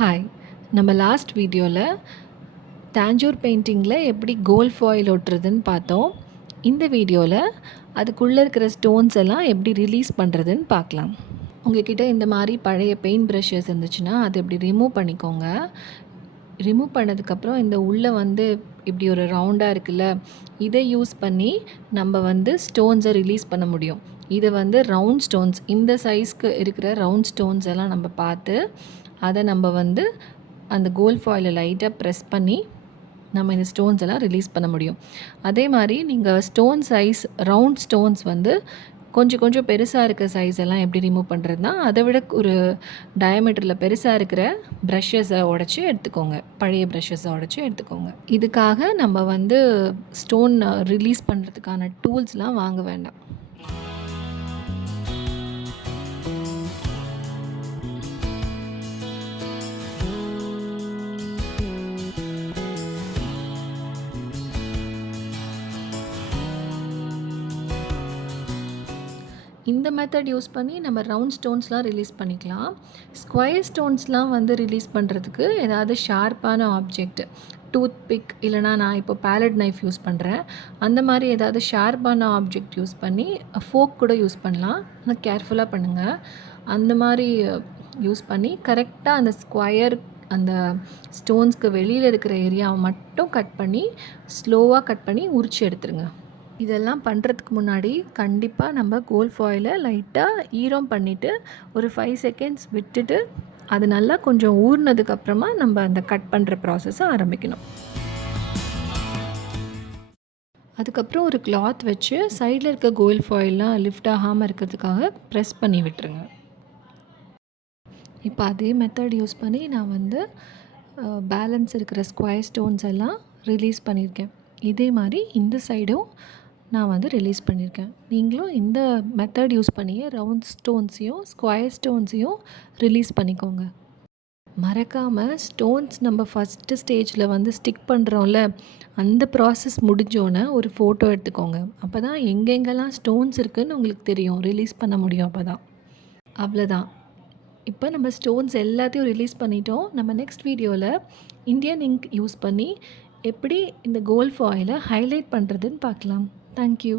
Hi. நம்ம last வீடியோவில் தாஞ்சூர் பெயிண்டிங்கில் எப்படி கோல்ட் ஃபாயில் ஒட்டுறதுன்னு பார்த்தோம். இந்த வீடியோவில் அதுக்குள்ளே இருக்கிற ஸ்டோன்ஸ் எல்லாம் எப்படி ரிலீஸ் பண்ணுறதுன்னு பார்க்கலாம். உங்ககிட்ட இந்த மாதிரி பழைய பெயிண்ட் ப்ரஷஸ் இருந்துச்சுன்னா அது எப்படி ரிமூவ் பண்ணிக்கோங்க. ரிமூவ் பண்ணதுக்கப்புறம் இந்த உள்ளே இப்படி ஒரு ரவுண்டாக இருக்குல்ல, இதை யூஸ் பண்ணி நம்ம ஸ்டோன்ஸை ரிலீஸ் பண்ண முடியும். இது ரவுண்ட் ஸ்டோன்ஸ், இந்த சைஸ்க்கு இருக்கிற ரவுண்ட் ஸ்டோன்ஸ் எல்லாம் நம்ம பார்த்து அதை நம்ம அந்த கோல்ட் ஃபாயிலை லைட்டாக ப்ரெஸ் பண்ணி நம்ம இந்த ஸ்டோன்ஸ் எல்லாம் ரிலீஸ் பண்ண முடியும். அதே மாதிரி நீங்கள் ஸ்டோன் சைஸ் ரவுண்ட் ஸ்டோன்ஸ் கொஞ்சம் கொஞ்சம் பெருசாக இருக்க சைஸ் எல்லாம் எப்படி ரிமூவ் பண்ணுறதுனா, அதை விட ஒரு டயமீட்டரில் பெருசாக இருக்கிற ப்ரஷஸை உடச்சி எடுத்துக்கோங்க. பழைய ப்ரஷஸை உடச்சி எடுத்துக்கோங்க. இதுக்காக நம்ம ஸ்டோன் ரிலீஸ் பண்ணுறதுக்கான டூல்ஸ்லாம் வாங்க வேண்டாம். இந்த மெத்தட் யூஸ் பண்ணி நம்ம ரவுண்ட் ஸ்டோன்ஸ்லாம் ரிலீஸ் பண்ணிக்கலாம். ஸ்கொயர் ஸ்டோன்ஸ்லாம் ரிலீஸ் பண்ணுறதுக்கு ஏதாவது ஷார்ப்பான ஆப்ஜெக்ட், டூத் பிக் இல்லைனா நான் இப்போ பேலட் நைஃப் யூஸ் பண்ணுறேன், அந்த மாதிரி ஏதாவது ஷார்ப்பான ஆப்ஜெக்ட் யூஸ் பண்ணி ஃபோக் கூட யூஸ் பண்ணலாம். ஆனால் கேர்ஃபுல்லாக பண்ணுங்கள். அந்த மாதிரி யூஸ் பண்ணி கரெக்டாக அந்த ஸ்கொயர் அந்த ஸ்டோன்ஸ்க்கு வெளியில் இருக்கிற ஏரியாவை மட்டும் கட் பண்ணி ஸ்லோவாக கட் பண்ணி உரித்து எடுத்துருங்க. இதெல்லாம் பண்ணுறதுக்கு முன்னாடி கண்டிப்பாக நம்ம கோல்ட் ஃபாயிலை லைட்டாக ஈரம் பண்ணிவிட்டு ஒரு 5 செகண்ட்ஸ் விட்டுட்டு அது நல்லா கொஞ்சம் ஊறினதுக்கப்புறமா நம்ம அந்த கட் பண்ணுற ப்ராசஸை ஆரம்பிக்கணும். அதுக்கப்புறம் ஒரு கிளாத் வச்சு சைடில் இருக்க கோல்ட் ஃபாயில்லாம் லிஃப்ட் ஆகாமல் இருக்கிறதுக்காக ப்ரெஸ் பண்ணி விட்டுருங்க. இப்போ அதே மெத்தட் யூஸ் பண்ணி நான் பேலன்ஸ் இருக்கிற ஸ்கொயர் ஸ்டோன்ஸ் எல்லாம் ரிலீஸ் பண்ணியிருக்கேன். இதே மாதிரி இந்த சைடும் நான் ரிலீஸ் பண்ணியிருக்கேன். நீங்களும் இந்த மெத்தட் யூஸ் பண்ணியே ரவுண்ட் ஸ்டோன்ஸையும் ஸ்கொயர் ஸ்டோன்ஸையும் ரிலீஸ் பண்ணிக்கோங்க. மறக்காமல் ஸ்டோன்ஸ் நம்ம ஃபஸ்ட்டு ஸ்டேஜில் ஸ்டிக் பண்ணுறோம்ல, அந்த ப்ராசஸ் முடிஞ்சோன்னே ஒரு ஃபோட்டோ எடுத்துக்கோங்க. அப்போ தான் எங்கெங்கெல்லாம் ஸ்டோன்ஸ் இருக்குதுன்னு உங்களுக்கு தெரியும், ரிலீஸ் பண்ண முடியும். அப்போ தான் அவ்வளோதான். இப்போ நம்ம ஸ்டோன்ஸ் எல்லாத்தையும் ரிலீஸ் பண்ணிட்டோம். நம்ம நெக்ஸ்ட் வீடியோவில் இந்தியன் இங்க் யூஸ் பண்ணி எப்படி இந்த கோல்ட் ஃபாயிலை ஹைலைட் பண்ணுறதுன்னு பார்க்கலாம். Thank you.